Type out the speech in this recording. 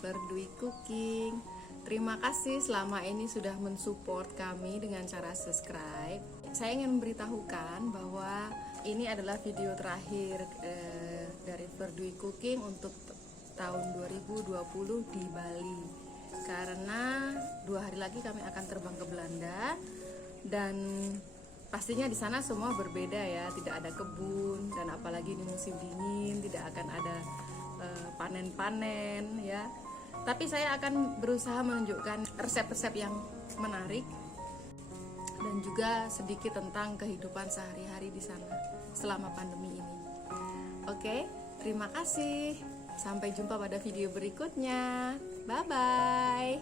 Verdui Cooking. Terima kasih selama ini sudah mensupport kami dengan cara subscribe. Saya ingin memberitahukan bahwa ini adalah video terakhir dari Verdui Cooking untuk tahun 2020 di Bali. Karena 2 hari lagi kami akan terbang ke Belanda dan pastinya di sana semua berbeda ya, tidak ada kebun dan apalagi di musim dingin tidak akan ada panen-panen ya. Tapi saya akan berusaha menunjukkan resep-resep yang menarik dan juga sedikit tentang kehidupan sehari-hari di sana selama pandemi ini. Oke, terima kasih. Sampai jumpa pada video berikutnya. Bye bye.